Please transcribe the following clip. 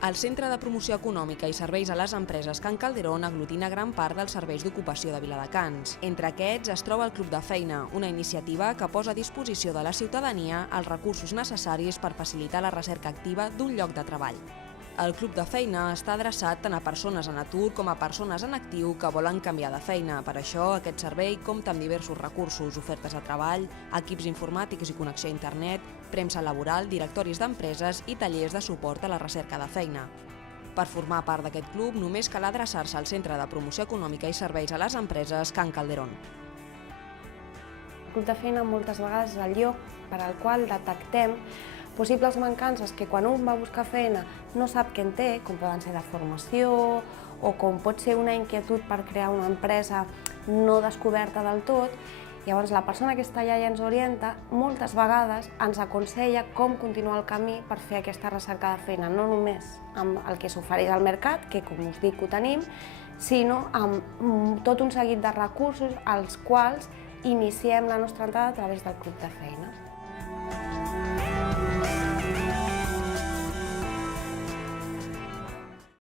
El Centre de Promoció Econòmica i Serveis a les Empreses Can Calderón aglutina gran part dels serveis d'ocupació de Viladecans. Entre aquests es troba el Club de Feina, una iniciativa que posa a disposició de la ciutadania els recursos necessaris per facilitar la recerca activa d'un lloc de treball. El Club de Feina està adreçat tant a persones en atur com a persones en actiu que volen canviar de feina. Per això, aquest servei compta amb diversos recursos, ofertes de treball, equips informàtics i connexió a internet, premsa laboral, directoris d'empreses i tallers de suport a la recerca de feina. Per formar part d'aquest club, només cal adreçar-se al Centre de Promoció Econòmica i Serveis a les Empreses Can Calderón. El Club de Feina moltes vegades és el lloc per al qual detectem possibles mancances que quan un va a buscar feina no sap què en té, com poden ser de formació o com pot ser una inquietud per crear una empresa no descoberta del tot. Llavors la persona que està allà i ens orienta moltes vegades ens aconsella com continuar el camí per fer aquesta recerca de feina, no només amb el que s'ofereix al mercat, que com us dic ho tenim, sinó amb tot un seguit de recursos als quals iniciem la nostra entrada a través del Club de Feina.